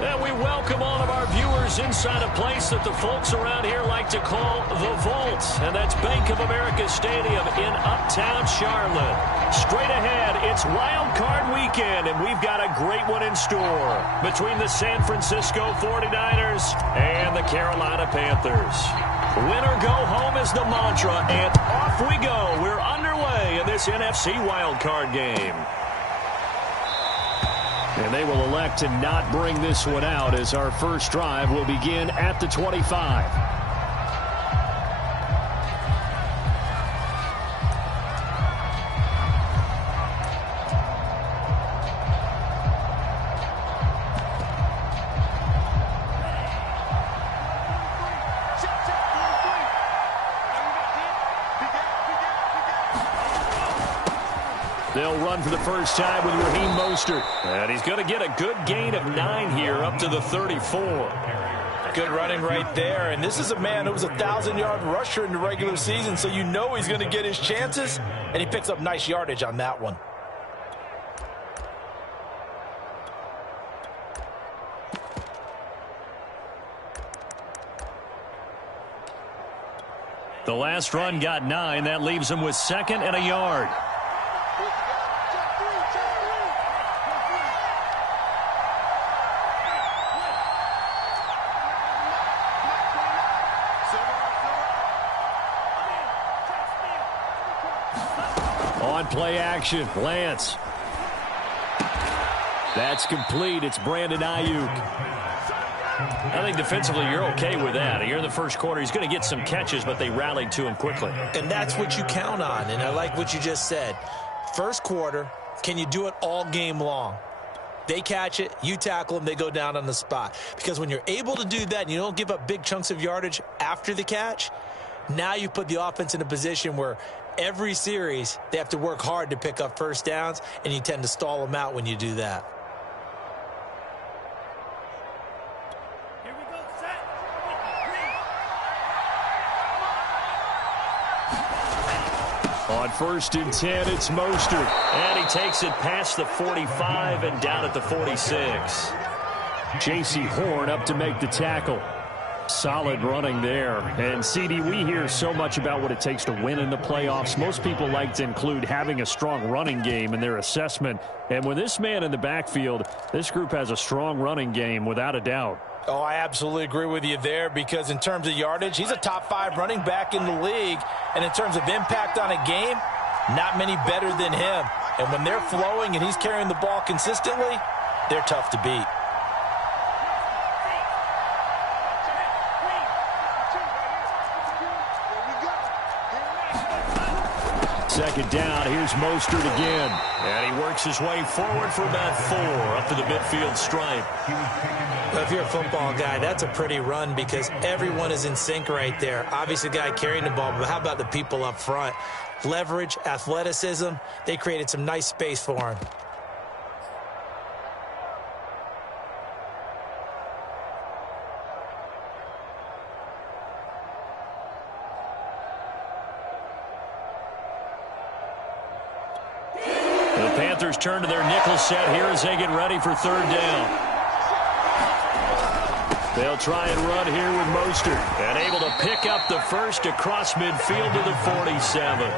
And we welcome all of our viewers inside a place that the folks around here like to call the Vault. And that's Bank of America Stadium in Uptown Charlotte. Straight ahead, it's Wild Card Weekend, and we've got a great one in store between the San Francisco 49ers and the Carolina Panthers. Win or go home is the mantra, and off we go. We're underway in this NFC Wild Card game. And they will elect to not bring this one out as our first drive will begin at the 25. They'll run for the first time with Raheem Mostert. And he's going to get a good gain of 9 here up to the 34. Good running right there. And this is a man who was a 1,000-yard rusher in the regular season, so you know he's going to get his chances. And he picks up nice yardage on that one. The last run got 9. That leaves him with 2nd and a yard. On play action, Lance. That's complete. It's Brandon Ayuk. I think defensively you're okay with that. Here in the first quarter, he's going to get some catches, but they rallied to him quickly. And that's what you count on, and I like what you just said. First quarter, can you do it all game long? They catch it, you tackle them, they go down on the spot. Because when you're able to do that and you don't give up big chunks of yardage after the catch, now you put the offense in a position where every series they have to work hard to pick up first downs, and you tend to stall them out when you do that. Here we go, set. On 1st and 10, it's Mostert. And he takes it past the 45 and down at the 46. J.C. Horn up to make the tackle. Solid running there. And, CD, we hear so much about what it takes to win in the playoffs. Most people like to include having a strong running game in their assessment. And with this man in the backfield, this group has a strong running game without a doubt. Oh, I absolutely agree with you there, because in terms of yardage, he's a top 5 running back in the league. And in terms of impact on a game, not many better than him. And when they're flowing and he's carrying the ball consistently, they're tough to beat. Second down, here's Mostert again. And he works his way forward for about 4 up to the midfield stripe. Well, if you're a football guy, that's a pretty run because everyone is in sync right there. Obviously, the guy carrying the ball, but how about the people up front? Leverage, athleticism, they created some nice space for him. The Panthers turn to their nickel set here as they get ready for 3rd down. They'll try and run here with Mostert. And able to pick up the first across midfield to the 47.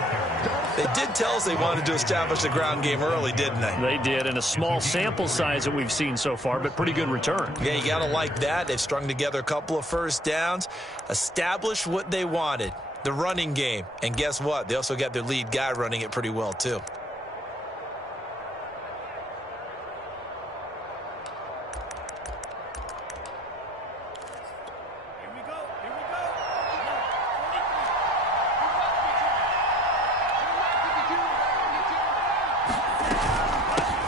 They did tell us they wanted to establish the ground game early, didn't they? They did, in a small sample size that we've seen so far, but pretty good return. Yeah, you got to like that. They've strung together a couple of first downs, established what they wanted, the running game. And guess what? They also got their lead guy running it pretty well, too.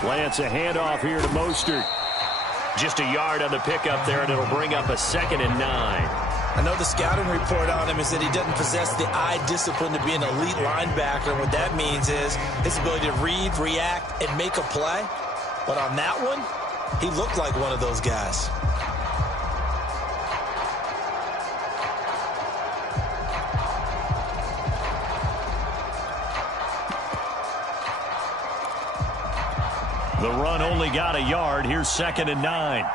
Lance, a handoff here to Mostert. Just a yard on the pickup there, and it'll bring up a 2nd and 9. I know the scouting report on him is that he doesn't possess the eye discipline to be an elite linebacker. What that means is his ability to read, react, and make a play. But on that one, he looked like one of those guys. The run only got a yard. Here's 2nd and 9.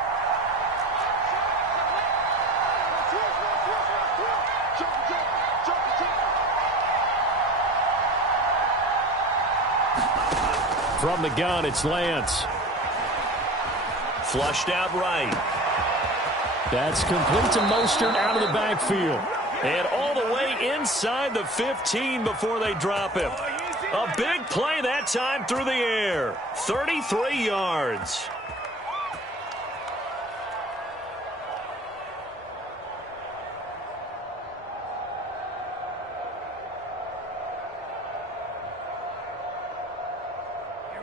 From the gun, it's Lance. Flushed out right. That's complete to Mostert out of the backfield. And all the way inside the 15 before they drop him. A big play that time through the air. 33 yards.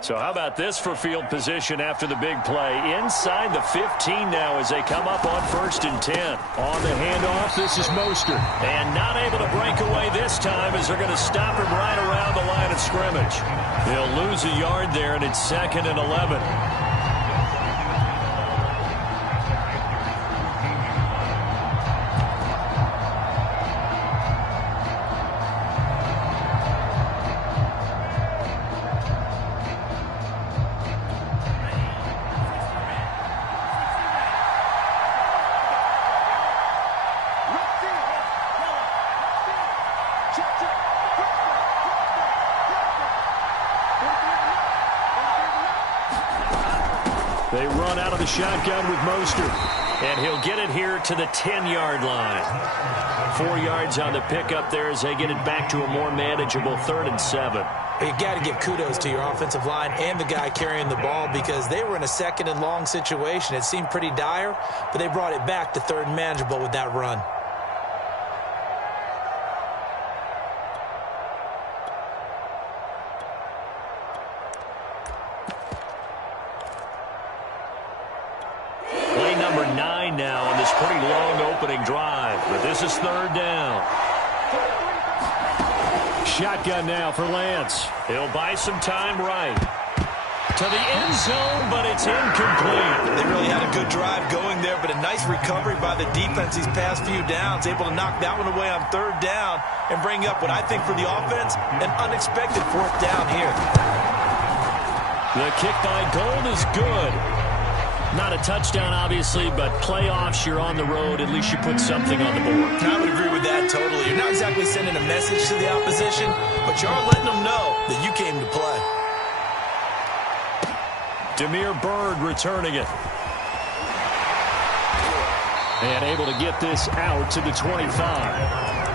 So how about this for field position after the big play? Inside the 15 now as they come up on 1st and 10. On the handoff, this is Mostert. And not able to break away this time as they're going to stop him right around the line of scrimmage. He'll lose a yard there, and it's 2nd and 11. They run out of the shotgun with Mostert. And he'll get it here to the 10-yard line. 4 yards on the pickup there as they get it back to a more manageable 3rd and 7. You got to give kudos to your offensive line and the guy carrying the ball because they were in a 2nd and long situation. It seemed pretty dire, but they brought it back to 3rd and manageable with that run. Now on this pretty long opening drive, but this is 3rd down. Shotgun now for Lance. He'll buy some time right to the end zone, but it's incomplete. They really had a good drive going there, but a nice recovery by the defense these past few downs, able to knock that one away on 3rd down and bring up what I think for the offense, an unexpected 4th down here. The kick by Gold is good. Not a touchdown, obviously, but playoffs, you're on the road. At least you put something on the board. I would agree with that totally. You're not exactly sending a message to the opposition, but you are letting them know that you came to play. Demir Bird returning it. And able to get this out to the 25.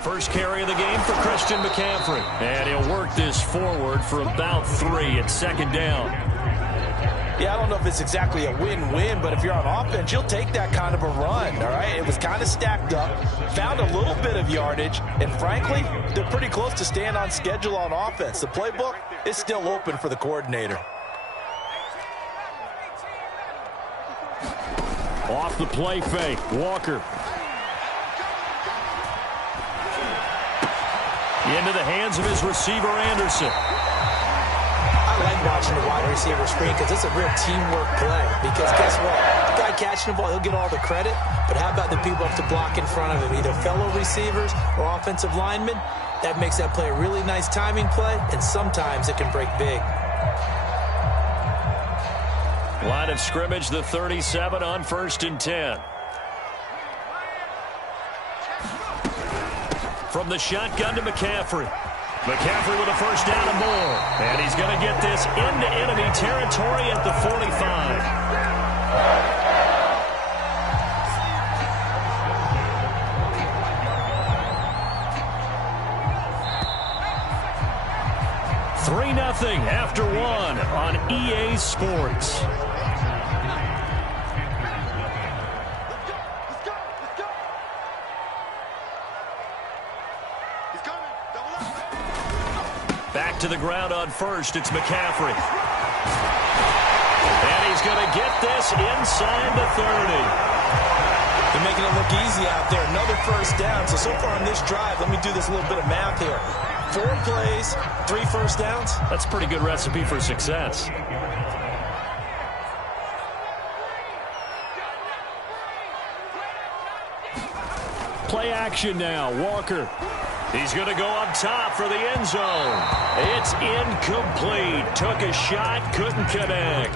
First carry of the game for Christian McCaffrey. And he'll work this forward for about 3 at 2nd down. Yeah, I don't know if it's exactly a win-win, but if you're on offense, you'll take that kind of a run, all right? It was kind of stacked up, found a little bit of yardage, and frankly, they're pretty close to staying on schedule on offense. The playbook is still open for the coordinator. Off the play fake, Walker. Into the hands of his receiver, Anderson. I like watching the wide receiver screen because it's a real teamwork play. Because guess what? The guy catching the ball, he'll get all the credit. But how about the people up to block in front of him, either fellow receivers or offensive linemen? That makes that play a really nice timing play, and sometimes it can break big. Line of scrimmage, the 37 on 1st and 10. From the shotgun to McCaffrey. McCaffrey with a 1st down and more. And he's going to get this into enemy territory at the 45. $3-0 after 1 on EA Sports. Back to the ground on 1st. It's McCaffrey. And he's going to get this inside the 30. They're making it look easy out there. Another 1st down. So far on this drive, let me do this little bit of math here. 4 plays, 3 1st downs. That's a pretty good recipe for success. Play action now. Walker. He's going to go up top for the end zone. It's incomplete. Took a shot, couldn't connect.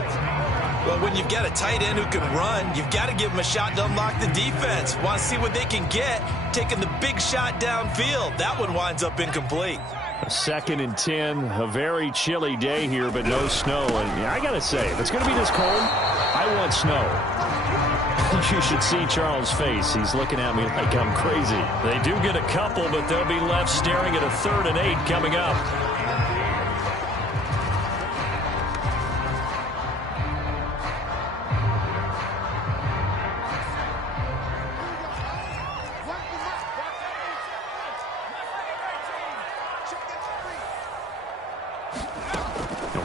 Well, when you've got a tight end who can run, you've got to give him a shot to unlock the defense. Want to see what they can get, taking the big shot downfield. That one winds up incomplete. 2nd and 10, a very chilly day here, but no snow. And I got to say, if it's going to be this cold, I want snow. You should see Charles' face. He's looking at me like I'm crazy. They do get a couple, but they'll be left staring at a 3rd and 8 coming up.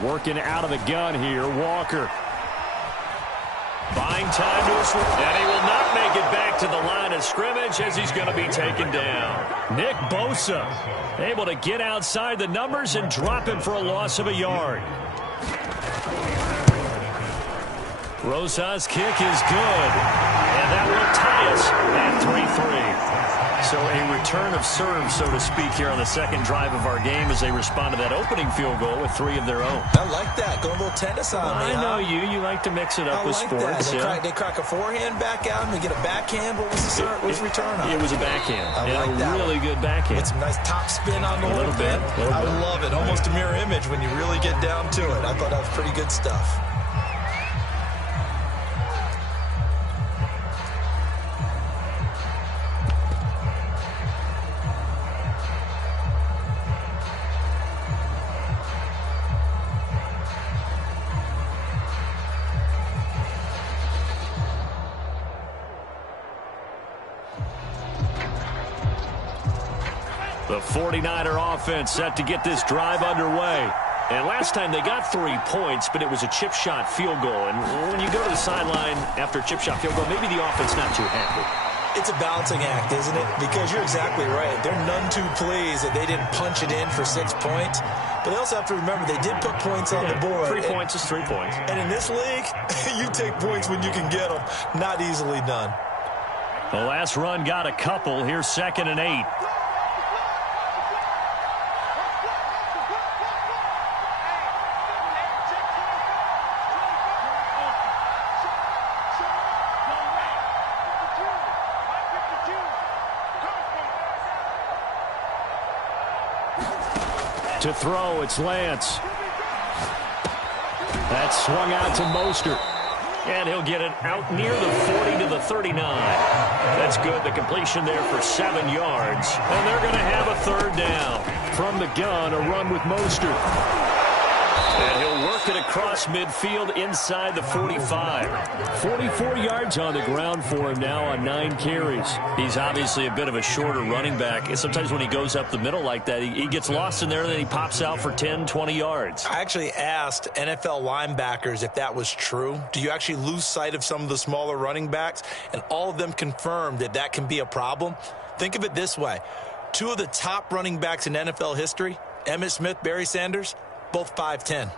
Working out of the gun here, Walker. Buying time to his left, and he will not make it back to the line of scrimmage as he's going to be taken down. Nick Bosa able to get outside the numbers and drop him for a loss of a yard. Rosa's kick is good, and that will tie us at 3-3. So a return of serve, so to speak, here on the second drive of our game as they respond to that opening field goal with 3 of their own. I like that. Go a little tennis on me. I know you like to mix it up with sports. They crack a forehand back out and they get a backhand. What was the return on? It was a backhand. I like that. Really good backhand. With some nice top spin on the little bit. I love it. Almost a mirror image when you really get down to it. I thought that was pretty good stuff. The 49er offense set to get this drive underway. And last time they got 3 points, but it was a chip shot field goal. And when you go to the sideline after a chip shot field goal, maybe the offense not too happy. It's a balancing act, isn't it? Because you're exactly right. They're none too pleased that they didn't punch it in for 6 points. But they also have to remember they did put points on the board. 3 points is 3 points. And in this league, you take points when you can get them. Not easily done. The last run got a couple. Here's 2nd and 8. To throw, it's Lance. That's swung out to Mostert. And he'll get it out near the 40 to the 39. That's good. The completion there for 7 yards. And they're going to have a 3rd down. From the gun, a run with Mostert. And he'll work it across midfield inside the 45. 44 yards on the ground for him now on 9 carries. He's obviously a bit of a shorter running back. And sometimes when he goes up the middle like that, he gets lost in there and then he pops out for 10, 20 yards. I actually asked NFL linebackers if that was true. Do you actually lose sight of some of the smaller running backs? And all of them confirmed that that can be a problem. Think of it this way. 2 of the top running backs in NFL history, Emmitt Smith, Barry Sanders, both 5'10".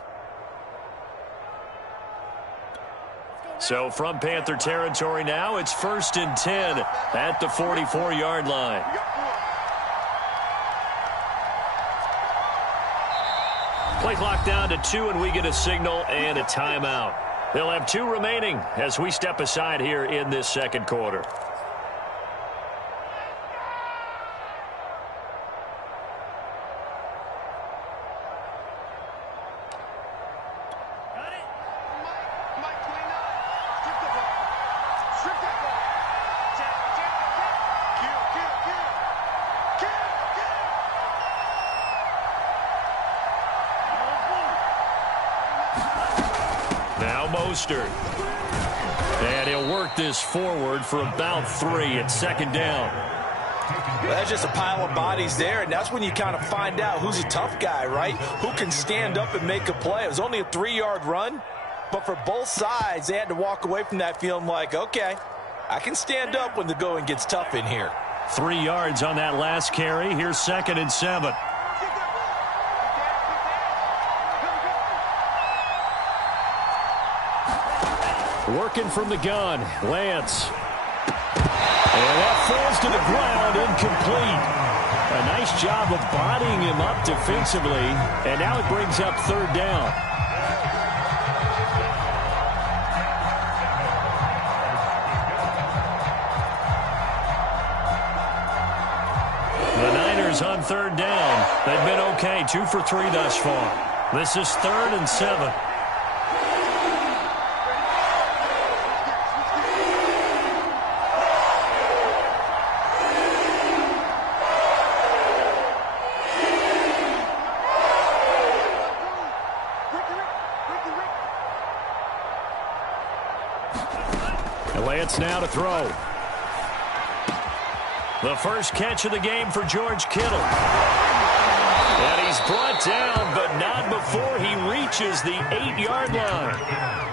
So from Panther territory now, it's 1st and 10 at the 44-yard line. Play clock down to 2, and we get a signal and a timeout. They'll have 2 remaining as we step aside here in this second quarter. Mostert. And he'll work this forward for about 3 at 2nd down. Well, that's just a pile of bodies there, and that's when you kind of find out who's a tough guy, right? Who can stand up and make a play. It was only a 3-yard run, but for both sides, they had to walk away from that feeling like, okay, I can stand up when the going gets tough in here. 3 yards on that last carry. Here's 2nd and 7. Working from the gun, Lance. And that falls to the ground, incomplete. A nice job of bodying him up defensively, and now it brings up third down. The Niners on third down. They've been okay, 2 for 3 thus far. This is 3rd and 7. Lance now to throw. The first catch of the game for George Kittle. And he's brought down, but not before he reaches the 8-yard line.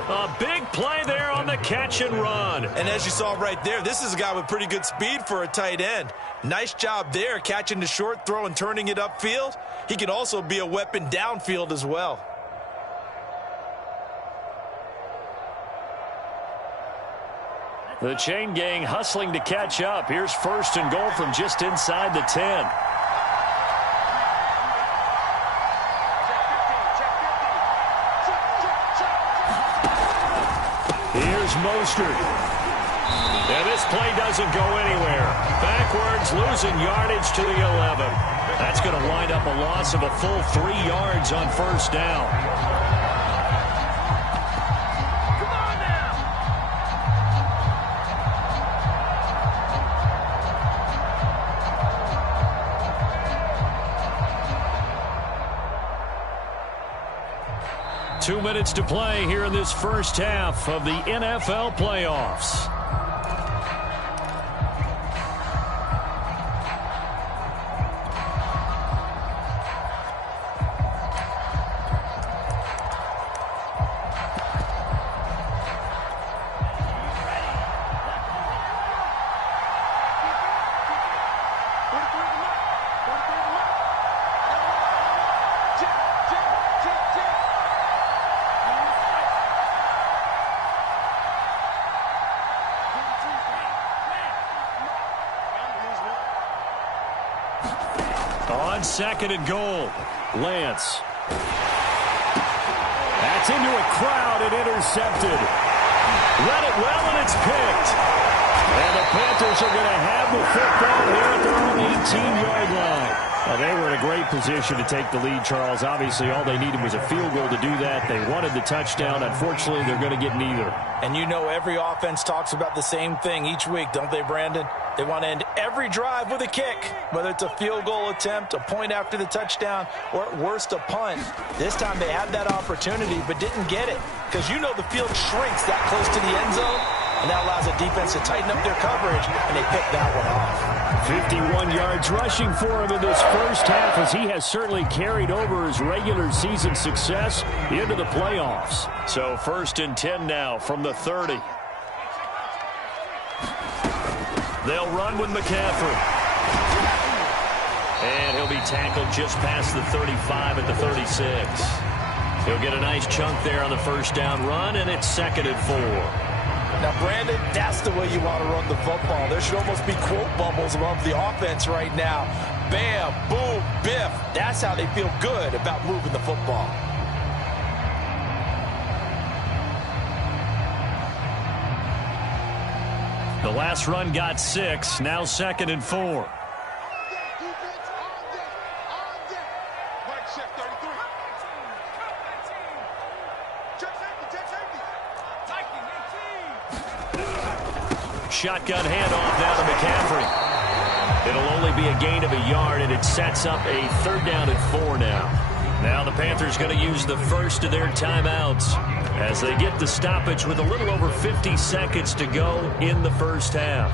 A big play there on the catch and run. And as you saw right there, this is a guy with pretty good speed for a tight end. Nice job there, catching the short throw and turning it upfield. He can also be a weapon downfield as well. The chain gang hustling to catch up. Here's 1st and goal from just inside the 10. Here's Mostert. And this play doesn't go anywhere. Backwards, losing yardage to the 11. That's going to wind up a loss of a full 3 yards on first down. 2 minutes to play here in this first half of the NFL playoffs. On 2nd and goal, Lance. That's into a crowd and intercepted. Read it well, and it's picked. And the Panthers are going to have the football here at their own 18-yard line. Well, they were in a great position to take the lead, Charles. Obviously, all they needed was a field goal to do that. They wanted the touchdown. Unfortunately, they're going to get neither. And you know every offense talks about the same thing each week, don't they, Brandon? They want to end every drive with a kick, whether it's a field goal attempt, a point after the touchdown, or at worst a punt. This time they had that opportunity but didn't get it because you know the field shrinks that close to the end zone, and that allows the defense to tighten up their coverage, and they pick that one off. 51 yards rushing for him in this first half as he has certainly carried over his regular season success into the playoffs. So 1st and 10 now from the 30. They'll run with McCaffrey. And he'll be tackled just past the 35 at the 36. He'll get a nice chunk there on the first down run, and it's 2nd and 4. Now, Brandon, that's the way you want to run the football. There should almost be quote bubbles above the offense right now. Bam, boom, biff. That's how they feel good about moving the football. The last run got 6, now 2nd and 4. Shotgun handoff now to McCaffrey. It'll only be a gain of a yard, and it sets up a 3rd down and 4 now. Now the Panthers going to use the first of their timeouts as they get the stoppage with a little over 50 seconds to go in the first half.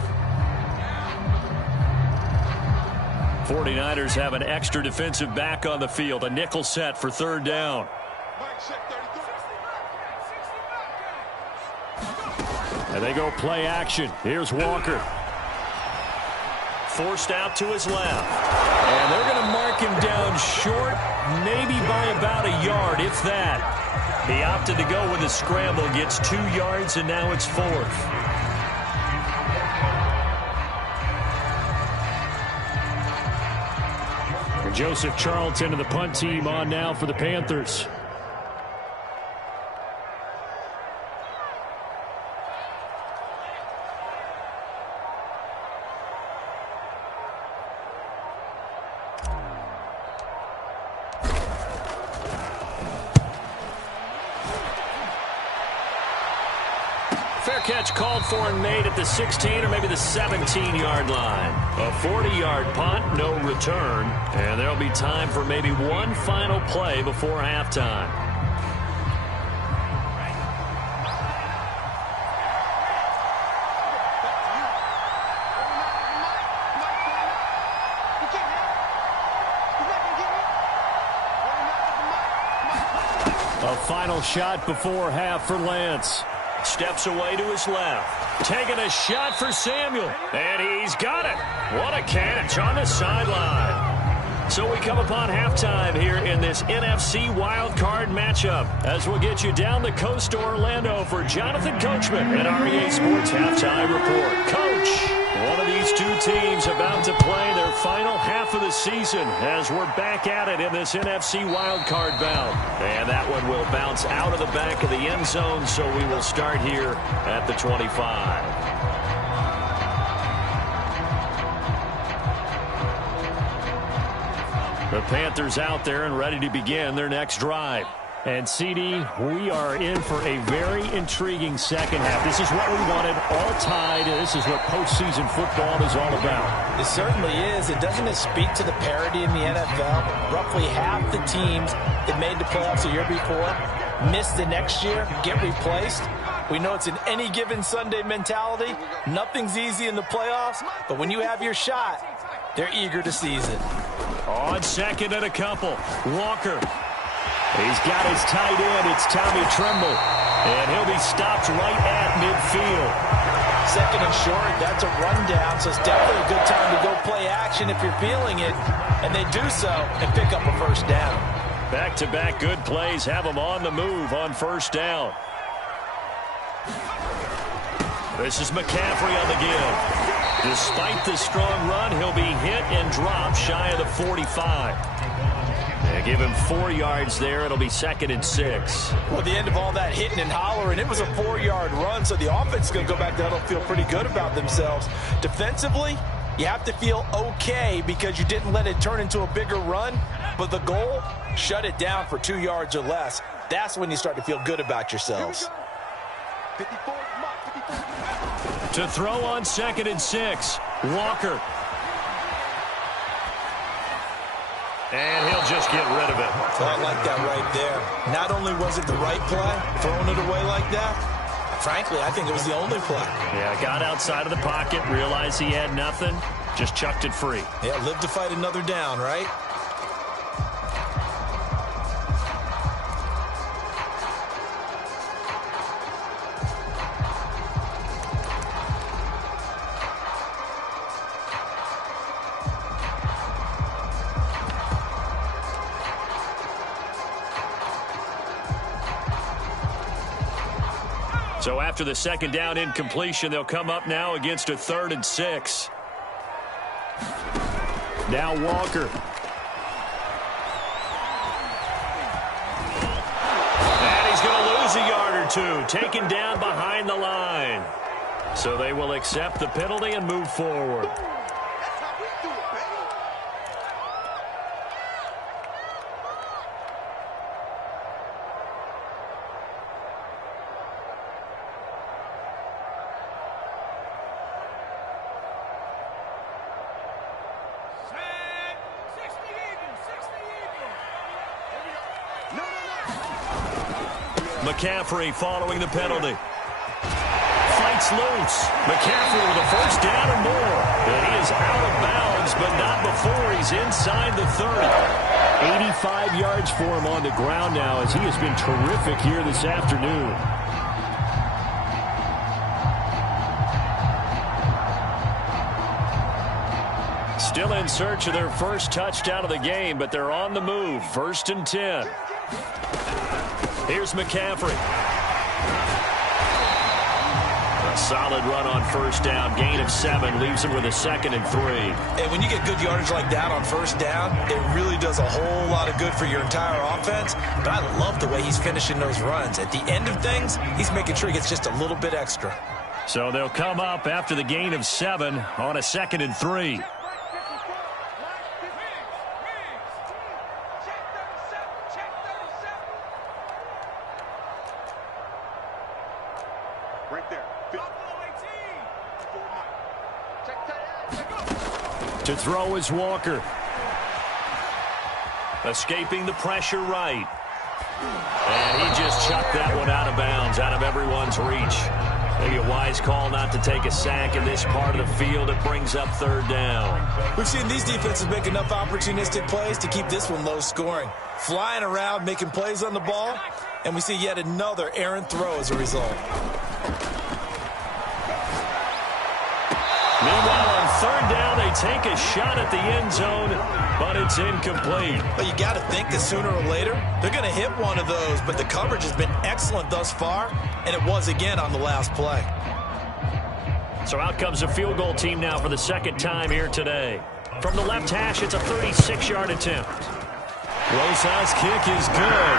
49ers have an extra defensive back on the field, a nickel set for 3rd down. And they go play action. Here's Walker. Forced out to his left. And they're going to mark him down short, maybe by about a yard, if that. He opted to go with a scramble, gets 2 yards, and now it's 4th. Joseph Charlton and the punt team on now for the Panthers. Fair catch called for and made at the 16 or maybe the 17-yard line. A 40-yard punt, no return. And there'll be time for maybe one final play before halftime. A final shot before half for Lance. Steps away to his left. Taking a shot for Samuel. And he's got it. What a catch on the sideline. So we come upon halftime here in this NFC wildcard matchup as we'll get you down the coast to Orlando for Jonathan Coachman at REA Sports Halftime Report. Coach, one of these two teams about to play their final half of the season as we're back at it in this NFC wildcard bout. And that one will bounce out of the back of the end zone, so we will start here at the 25. The Panthers out there and ready to begin their next drive. And, CD, we are in for a very intriguing second half. This is what we wanted, all tied. This is what postseason football is all about. It certainly is. And doesn't it speak to the parity in the NFL? Roughly half the teams that made the playoffs a year before miss the next year, get replaced. We know it's an any given Sunday mentality. Nothing's easy in the playoffs, but when you have your shot, they're eager to seize it. On second and a couple, Walker. He's got his tight end. It's Tommy Tremble. And he'll be stopped right at midfield. Second and short, that's a rundown, so it's definitely a good time to go play action if you're feeling it. And they do so and pick up a first down. Back-to-back good plays have them on the move on first down. This is McCaffrey on the give. Despite the strong run, he'll be hit and dropped shy of the 45. They give him 4 yards there. It'll be second and 6. Well, the end of all that hitting and hollering, it was a 4-yard run, so the offense is going to go back down and feel pretty good about themselves. Defensively, you have to feel okay because you didn't let it turn into a bigger run, but the goal, shut it down for 2 yards or less. That's when you start to feel good about yourselves. To throw on second and 6, Walker. And he'll just get rid of it. I like that right there. Not only was it the right play, throwing it away like that, frankly, I think it was the only play. Yeah, got outside of the pocket, realized he had nothing, just chucked it free. Yeah, live to fight another down, right? So after the second down incompletion, they'll come up now against a 3rd and 6. Now Walker. And he's going to lose a yard or two, taken down behind the line. So they will accept the penalty and move forward. McCaffrey following the penalty. Fights loose. McCaffrey with a first down and more. And he is out of bounds, but not before he's inside the 30. 85 yards for him on the ground now as he has been terrific here this afternoon. Still in search of their first touchdown of the game, but they're on the move. 1st and 10. Here's McCaffrey. Solid run on first down. Gain of 7 leaves him with a 2nd and 3. And when you get good yardage like that on first down, it really does a whole lot of good for your entire offense. But I love the way he's finishing those runs. At the end of things, he's making sure he gets just a little bit extra. So they'll come up after the gain of 7 on a 2nd and 3. Right there. To throw is Walker. Escaping the pressure right. And he just chucked that one out of bounds, out of everyone's reach. Maybe a wise call not to take a sack in this part of the field. It brings up 3rd down. We've seen these defenses make enough opportunistic plays to keep this one low scoring. Flying around, making plays on the ball, and we see yet another errant throw as a result. Meanwhile, on 3rd down, they take a shot at the end zone, but it's incomplete. But you got to think that sooner or later, they're going to hit one of those, but the coverage has been excellent thus far, and it was again on the last play. So out comes the field goal team now for the 2nd time here today. From the left hash, it's a 36-yard attempt. Rosas' kick is good.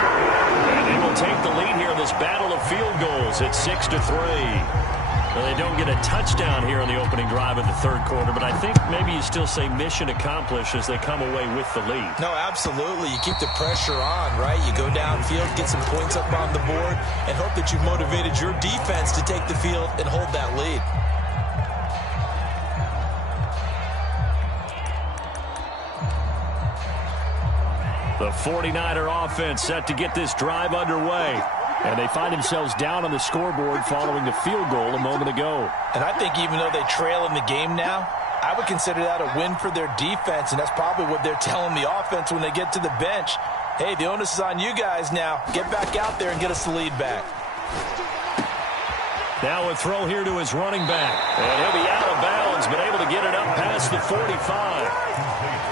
And they will take the lead here in this battle of field goals at 6-3. Well, they don't get a touchdown here in the opening drive of the 3rd quarter, but I think maybe you still say mission accomplished as they come away with the lead. No, absolutely. You keep the pressure on, right? You go downfield, get some points up on the board, and hope that you've motivated your defense to take the field and hold that lead. The 49er offense set to get this drive underway. And they find themselves down on the scoreboard following the field goal a moment ago. And I think even though they trail in the game now, I would consider that a win for their defense, and that's probably what they're telling the offense when they get to the bench. Hey, the onus is on you guys now. Get back out there and get us the lead back. Now a throw here to his running back. And he'll be out of bounds, but able to get it up past the 45.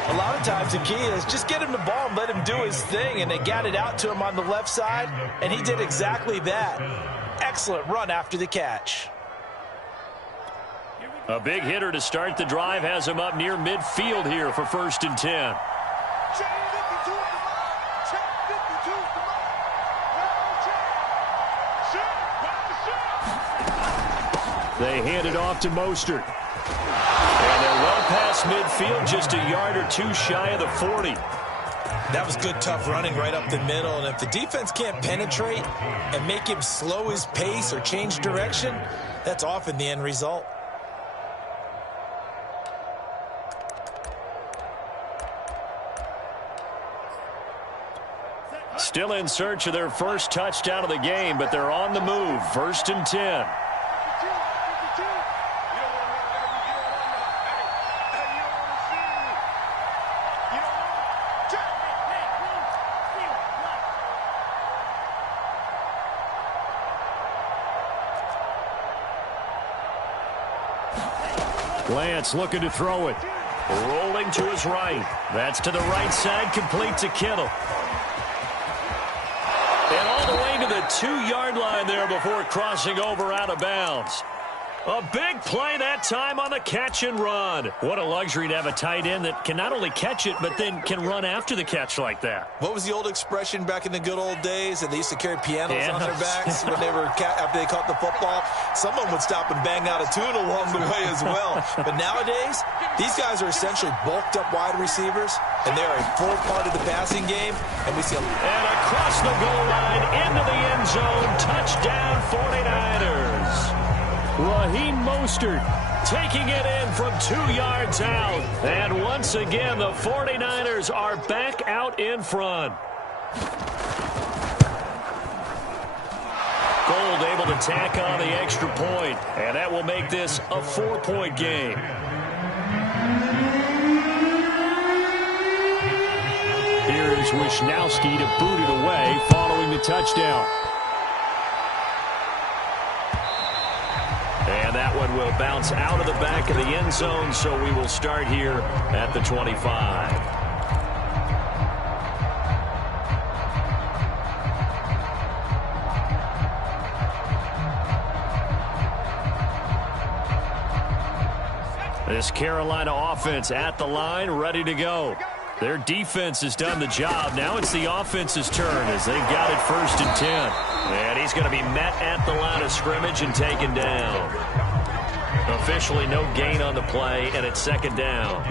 A lot of times the key is just get him the ball and let him do his thing, and they got it out to him on the left side, and he did exactly that. Excellent run after the catch. A big hitter to start the drive has him up near midfield here for 1st and 10. They hand it off to Mostert. And they're well past midfield, just a yard or two shy of the 40. That was good, tough running right up the middle. And if the defense can't penetrate and make him slow his pace or change direction, that's often the end result. Still in search of their first touchdown of the game, but they're on the move. 1st and 10. Lance looking to throw it. Rolling to his right. That's to the right side, complete to Kittle. And all the way to the 2-yard line there before crossing over out of bounds. A big play that time on the catch and run. What a luxury to have a tight end that can not only catch it, but then can run after the catch like that. What was the old expression back in the good old days? That they used to carry pianos on their backs when they were after they caught the football. Someone would stop and bang out a tune along the way as well. But nowadays, these guys are essentially bulked up wide receivers, and they are a full part of the passing game. And we see and across the goal line into the end zone, touchdown 49ers. Raheem Mostert taking it in from 2 yards out. And once again, the 49ers are back out in front. Gold able to tack on the extra point, and that will make this a 4-point game. Here is Wisnowski to boot it away following the touchdown. And that one will bounce out of the back of the end zone, so we will start here at the 25. This Carolina offense at the line, ready to go. Their defense has done the job. Now it's the offense's turn as they've got it 1st and 10. And he's going to be met at the line of scrimmage and taken down. Officially no gain on the play, and it's 2nd down.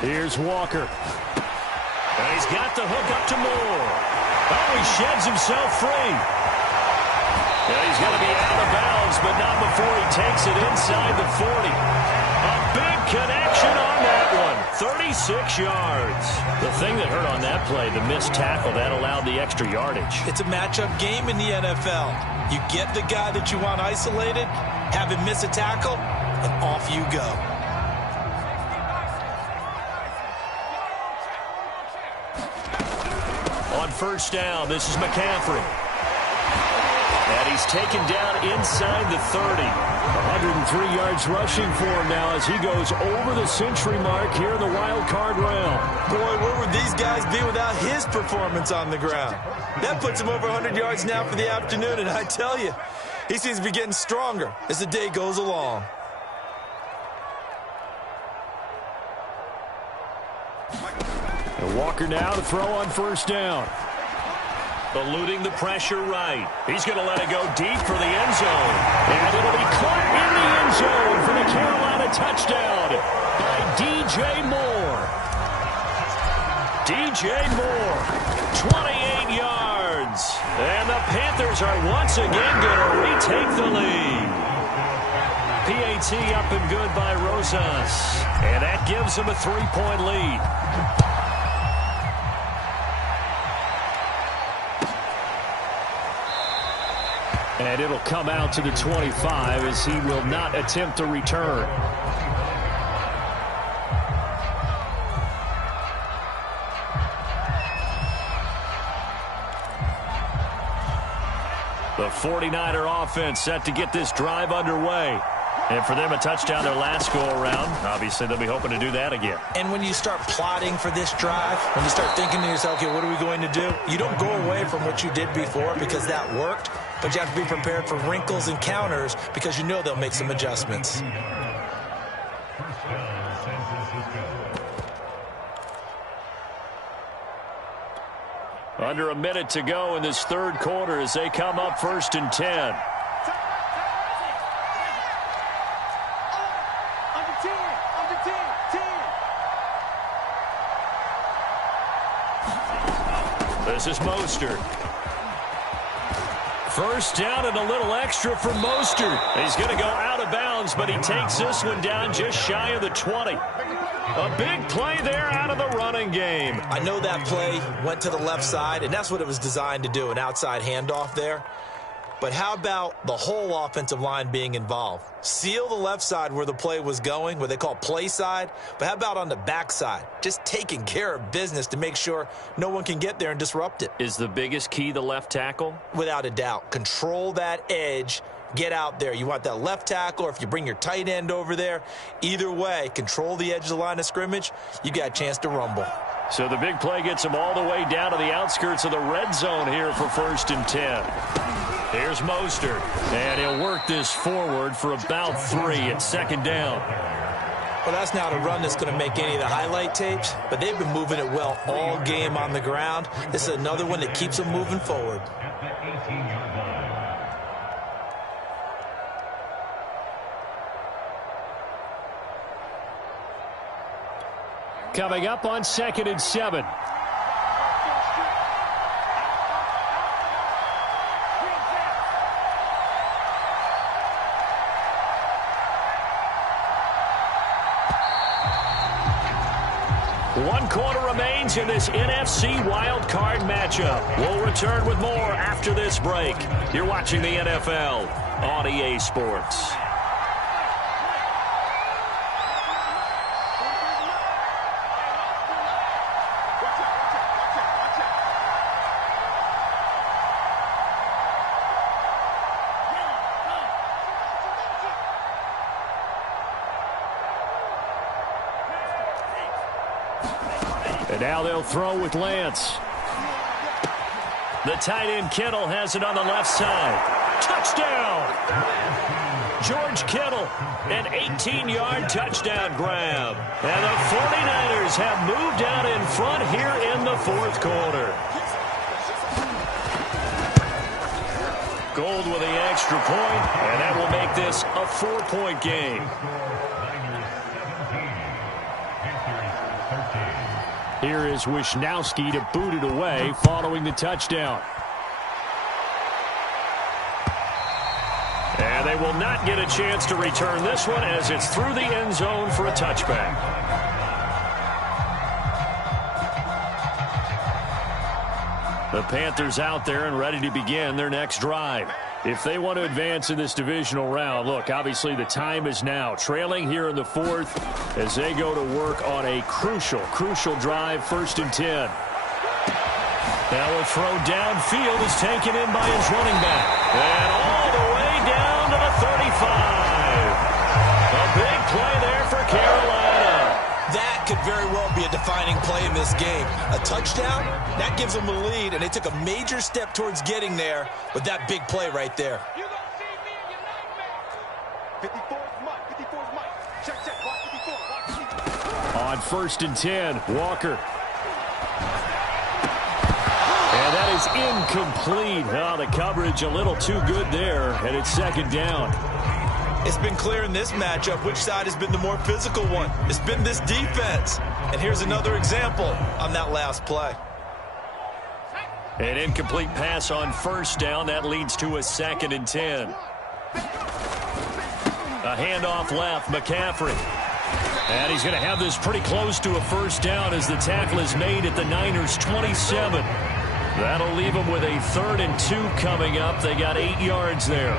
Here's Walker. And he's got the hook up to Moore. Oh, he sheds himself free. And he's going to be out of bounds, but not before he takes it inside the 40. A big connection on that one. 36 yards. The thing that hurt on that play, the missed tackle, that allowed the extra yardage. It's a matchup game in the NFL. You get the guy that you want isolated, have him miss a tackle, and off you go. On 1st down, this is McCaffrey. And he's taken down inside the 30. 103 yards rushing for him now as he goes over the century mark here in the wild card round. Boy, where would these guys be without his performance on the ground? That puts him over 100 yards now for the afternoon, and I tell you, he seems to be getting stronger as the day goes along. And Walker now to throw on 1st down. Eluding the pressure right. He's going to let it go deep for the end zone. And it'll be caught in the end zone for the Carolina touchdown by DJ Moore. DJ Moore, 28 yards. And the Panthers are once again going to retake the lead. PAT up and good by Rosas. And that gives them a 3-point lead. And it'll come out to the 25 as he will not attempt to return. The 49er offense set to get this drive underway. And for them, a touchdown their last go-around. Obviously, they'll be hoping to do that again. And when you start plotting for this drive, when you start thinking to yourself, okay, what are we going to do? You don't go away from what you did before because that worked, but you have to be prepared for wrinkles and counters because you know they'll make some adjustments. Under a minute to go in this 3rd quarter as they come up 1st and 10. This is Mostert. 1st down and a little extra for Mostert. He's going to go out of bounds, but he takes this one down just shy of the 20. A big play there out of the running game. I know that play went to the left side, and that's what it was designed to do, an outside handoff there. But how about the whole offensive line being involved? Seal the left side where the play was going, what they call play side. But how about on the back side? Just taking care of business to make sure no one can get there and disrupt it. Is the biggest key the left tackle? Without a doubt. Control that edge. Get out there. You want that left tackle, or if you bring your tight end over there, either way, control the edge of the line of scrimmage, you got a chance to rumble. So the big play gets him all the way down to the outskirts of the red zone here for 1st and 10. Here's Mostert, and he'll work this forward for about 3 at 2nd down. Well, that's not a run that's going to make any of the highlight tapes, but they've been moving it well all game on the ground. This is another one that keeps them moving forward. Coming up on 2nd and 7. One quarter remains in this NFC wild card matchup. We'll return with more after this break. You're watching the NFL on EA Sports. And now they'll throw with Lance. The tight end Kittle has it on the left side. Touchdown! George Kittle, an 18-yard touchdown grab. And the 49ers have moved out in front here in the fourth quarter. Gold with the extra point, and that will make this a 4-point game. Here is Wisnowski to boot it away following the touchdown. And they will not get a chance to return this one as it's through the end zone for a touchback. The Panthers out there and ready to begin their next drive. If they want to advance in this divisional round, look, obviously the time is now. Trailing here in the fourth as they go to work on a crucial drive, 1st and 10. Now a throw downfield is taken in by his running back. And all the way down to the 35. A big play there for Carolina. That could very well be a defining play in this game. A touchdown, that gives them a lead, and they took a major step towards getting there with that big play right there. You gonna see me in your nightmare. 54's Mike. 54's Mike. Check. Watch 54. Watch 54. On 1st and 10, Walker. And that is incomplete. Oh, the coverage a little too good there, and it's 2nd down. It's been clear in this matchup which side has been the more physical one. It's been this defense. And here's another example on that last play. An incomplete pass on 1st down. That leads to a 2nd and 10. A handoff left, McCaffrey. And he's going to have this pretty close to a 1st down as the tackle is made at the Niners' 27. That'll leave them with a 3rd and 2 coming up. They got 8 yards there.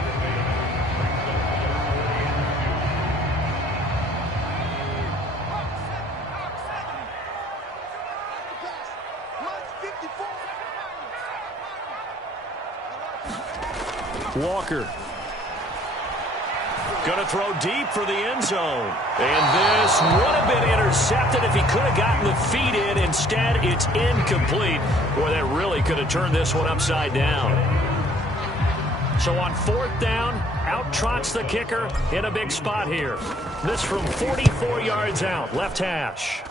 Walker. Going to throw deep for the end zone. And this would have been intercepted if he could have gotten the feet in. Instead, it's incomplete. Boy, that really could have turned this one upside down. So on 4th down, out trots the kicker in a big spot here. This from 44 yards out, left hash.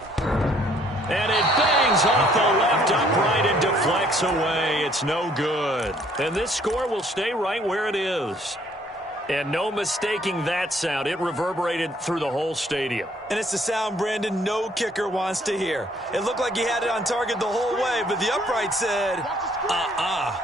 And it bangs off the left upright and deflects away. It's no good. And this score will stay right where it is. And no mistaking that sound. It reverberated through the whole stadium. And it's the sound, Brandon, no kicker wants to hear. It looked like he had it on target the whole way, but the upright said,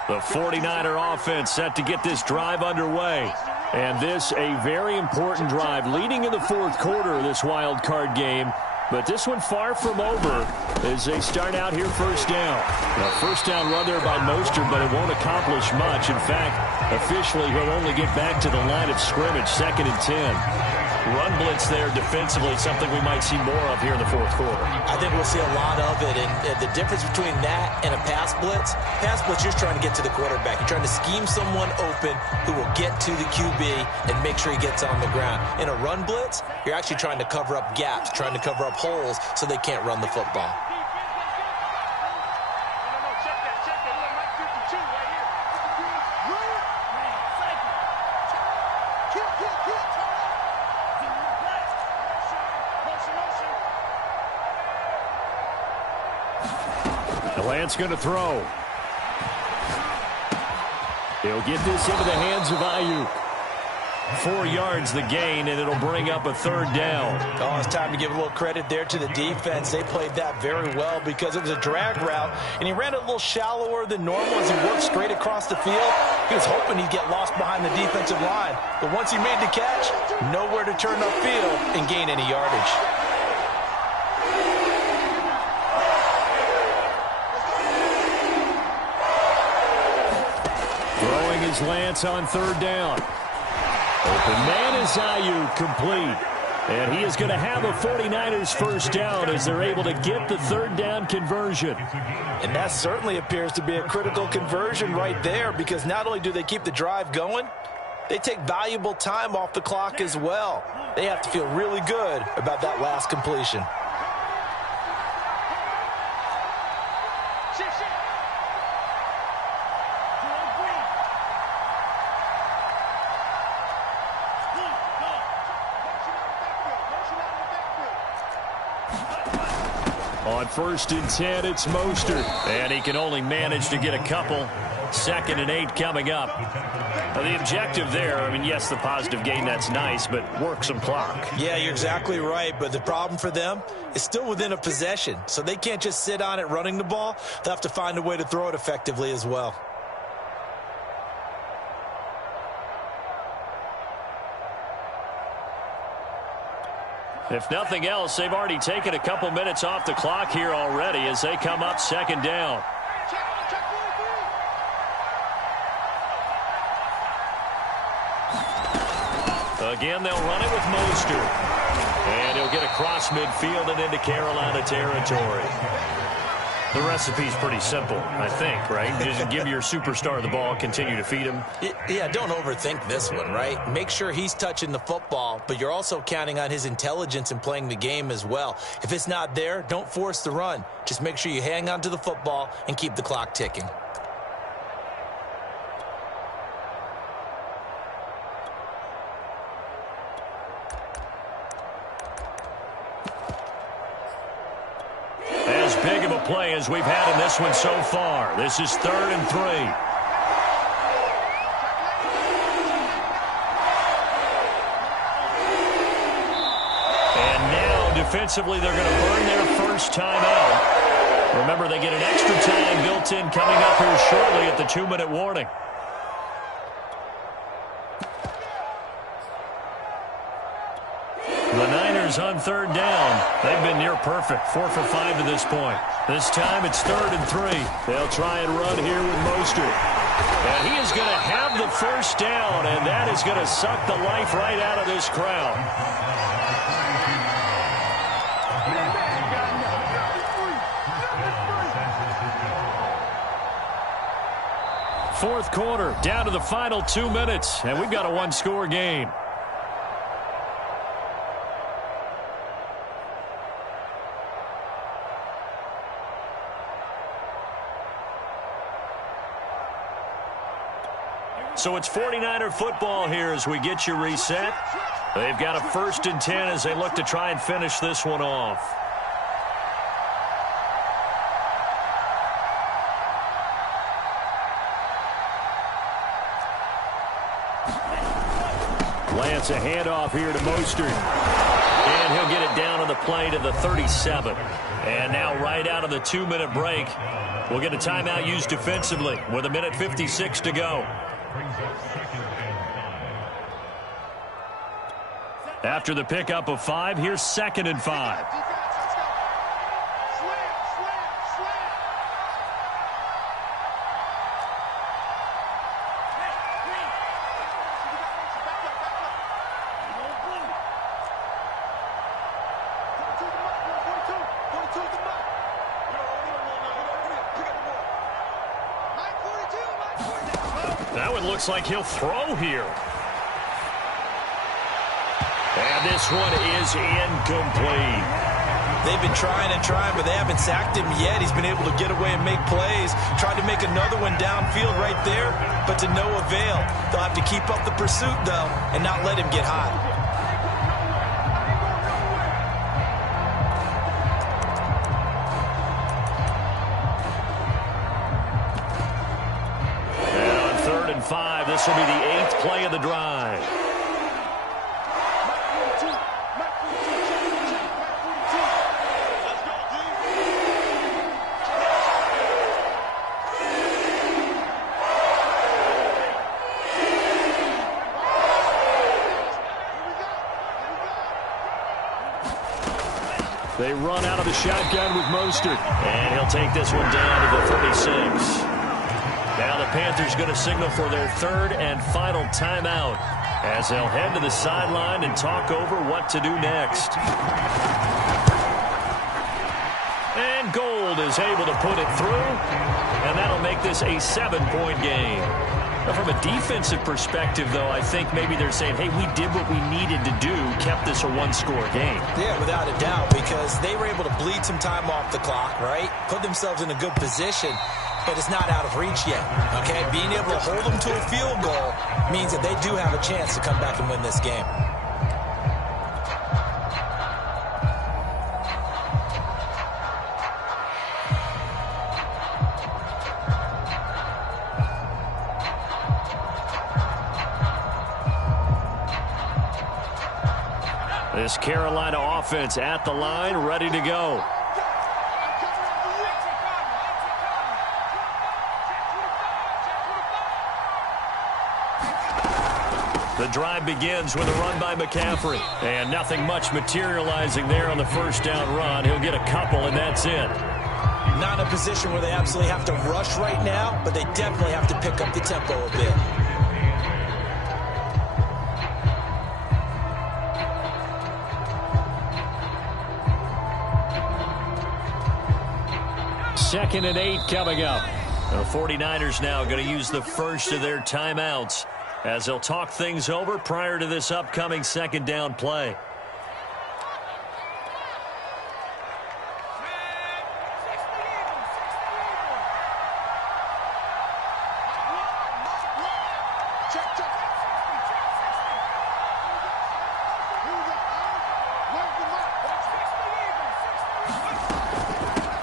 The 49er offense set to get this drive underway. And this a very important drive leading in the fourth quarter of this wild card game. But this one far from over as they start out here 1st down. A 1st down run there by Mostert, but it won't accomplish much. In fact, officially he'll only get back to the line of scrimmage, 2nd and 10. Run blitz there defensively, something we might see more of here in the fourth quarter. I think we'll see a lot of it. And the difference between that and a pass blitz, you're just trying to get to the quarterback. You're trying to scheme someone open who will get to the QB and make sure he gets on the ground. In a run blitz, you're actually trying to cover up gaps, trying to cover up holes so they can't run the football. Lance going to throw. He'll get this into the hands of Ayuk. 4 yards the gain, and it'll bring up a 3rd down. Oh, it's time to give a little credit there to the defense. They played that very well because it was a drag route, and he ran it a little shallower than normal as he worked straight across the field. He was hoping he'd get lost behind the defensive line. But once he made the catch, nowhere to turn upfield and gain any yardage. Throwing is Lance on 3rd down. Open man is Ayuk, complete. And he is going to have a 49ers 1st down as they're able to get the 3rd down conversion. And that certainly appears to be a critical conversion right there, because not only do they keep the drive going, they take valuable time off the clock as well. They have to feel really good about that last completion. On 1st and 10, it's Mostert. And he can only manage to get a couple. 2nd and 8 coming up. Now, the objective there, I mean, yes, the positive gain, that's nice, but work some clock. Yeah, you're exactly right, but the problem for them is still within a possession, so they can't just sit on it running the ball. They'll have to find a way to throw it effectively as well. If nothing else, they've already taken a couple minutes off the clock here already as they come up 2nd down. Again, they'll run it with Mostert. And he'll get across midfield and into Carolina territory. The recipe's pretty simple, I think, right? Just give your superstar the ball, continue to feed him. Yeah, don't overthink this one, right? Make sure he's touching the football, but you're also counting on his intelligence in playing the game as well. If it's not there, don't force the run. Just make sure you hang on to the football and keep the clock ticking. Big of a play as we've had in this one so far. This is 3rd and 3. And now defensively they're going to burn their first time out. Remember, they get an extra time built in coming up here shortly at the 2-minute warning. The Niners on 3rd down. They've been near perfect. 4 for 5 to this point. This time it's 3rd and 3. They'll try and run here with Mostert. And he is going to have the first down, and that is going to suck the life right out of this crowd. Fourth quarter, down to the final 2 minutes, and we've got a one-score game. So it's 49er football here as we get you reset. They've got a 1st and 10 as they look to try and finish this one off. Lance a handoff here to Mostert. And he'll get it down on the play to the 37. And now right out of the 2-minute break, we'll get a timeout used defensively with 1:56 to go. After the pickup of 5, here's 2nd and 5. That one looks like he'll throw here. And this one is incomplete. They've been trying and trying, but they haven't sacked him yet. He's been able to get away and make plays. Tried to make another one downfield right there, but to no avail. They'll have to keep up the pursuit, though, and not let him get hot. And on 3rd and 5, this will be the 8th play of the drive. They run out of the shotgun with Mostert. And he'll take this one down to the 36. Now the Panthers going to signal for their 3rd and final timeout as they'll head to the sideline and talk over what to do next. And Gold is able to put it through, and that'll make this a 7-point game. Now, from a defensive perspective, though, I think maybe they're saying, hey, we did what we needed to do, kept this a one-score game. Yeah, without a doubt, because they were able to bleed some time off the clock, right? Put themselves in a good position, but it's not out of reach yet, okay? Being able to hold them to a field goal means that they do have a chance to come back and win this game. This Carolina offense at the line, ready to go. The drive begins with a run by McCaffrey. And nothing much materializing there on the first down run. He'll get a couple, and that's it. Not in a position where they absolutely have to rush right now, but they definitely have to pick up the tempo a bit. Second and 8 coming up. The 49ers now going to use the first of their timeouts as they'll talk things over prior to this upcoming second down play.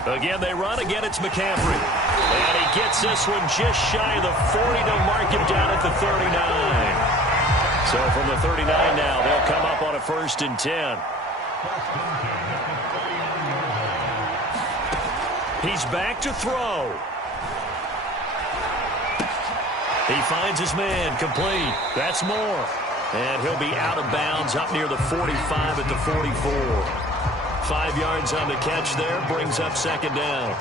Again, they run. Again, it's McCaffrey. And he gets this one just shy of the 40 to mark him down at the 39. So from the 39 now, they'll come up on a 1st and 10. He's back to throw. He finds his man, complete. That's more. And he'll be out of bounds up near the 45 at the 44. 5 yards on the catch there, brings up second down.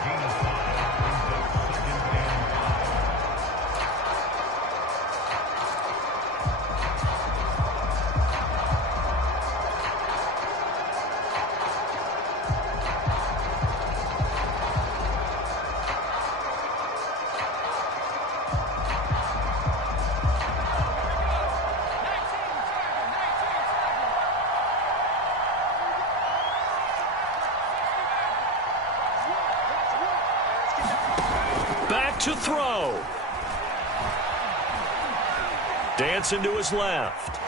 To throw. Dancing to his left.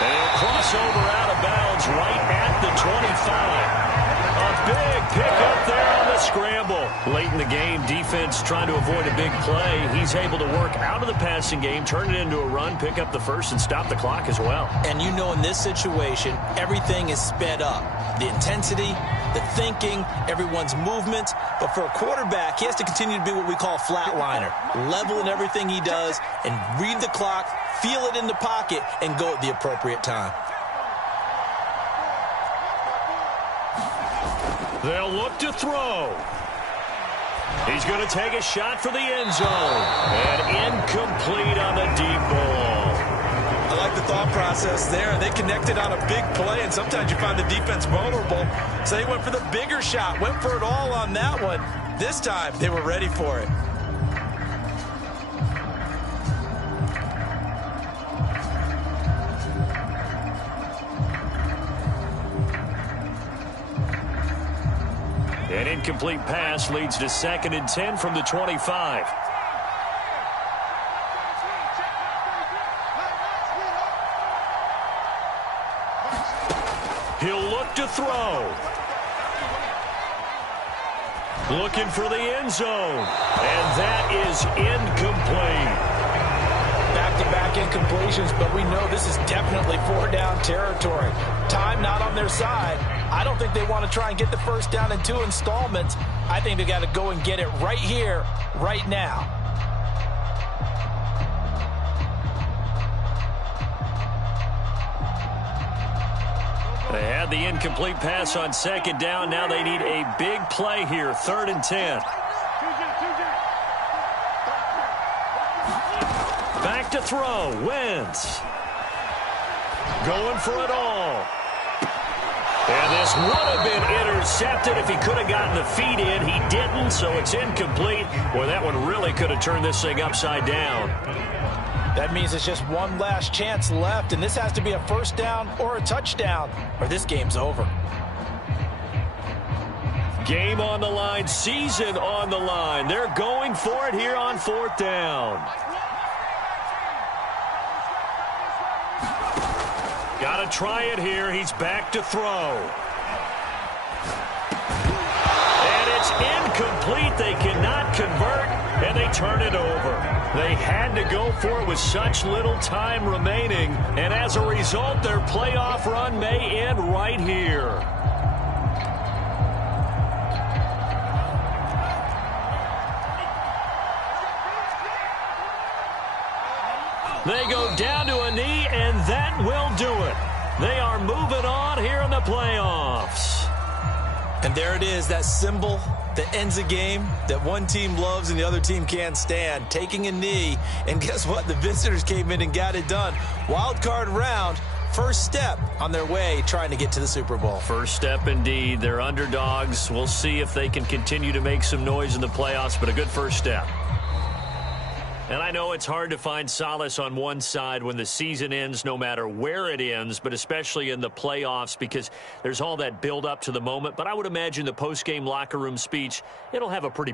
And he'll cross over out of bounds right at the 25. A big pickup there on the scramble. Late in the game, defense trying to avoid a big play. He's able to work out of the passing game, turn it into a run, pick up the first, and stop the clock as well. And you know in this situation, everything is sped up. The intensity, the thinking, everyone's movements. But for a quarterback, he has to continue to be what we call a flatliner. Level in everything he does and read the clock, feel it in the pocket, and go at the appropriate time. They'll look to throw. He's going to take a shot for the end zone. And incomplete on the deep ball. I like the thought process there. They connected on a big play, and sometimes you find the defense vulnerable. So they went for the bigger shot, went for it all on that one. This time, they were ready for it. An incomplete pass leads to 2nd and 10 from the 25. He'll look to throw. Looking for the end zone. And that is incomplete. Back-to-back incompletions, but we know this is definitely 4-down territory. Time not on their side. I don't think they want to try and get the first down in 2 installments. I think they got to go and get it right here, right now. They had the incomplete pass on 2nd down. Now they need a big play here, 3rd and 10. Back to throw, Wentz. Going for it all. And this would have been intercepted if he could have gotten the feet in. He didn't, so it's incomplete. Boy, that one really could have turned this thing upside down. That means it's just one last chance left, and this has to be a first down or a touchdown, or this game's over. Game on the line, season on the line. They're going for it here on 4th down. Got to try it here. He's back to throw. And it's incomplete. They cannot convert. And they turn it over. They had to go for it with such little time remaining. And as a result, their playoff run may end right here. They go down to a knee, and that will do it. They are moving on here in the playoffs. And there it is, that symbol that ends a game that one team loves and the other team can't stand, taking a knee. And guess what? The visitors came in and got it done. Wild card round, first step on their way trying to get to the Super Bowl. First step indeed. They're underdogs. We'll see if they can continue to make some noise in the playoffs, but a good first step. And I know it's hard to find solace on one side when the season ends, no matter where it ends, but especially in the playoffs, because there's all that build up to the moment. But I would imagine the post-game locker room speech, it'll have a pretty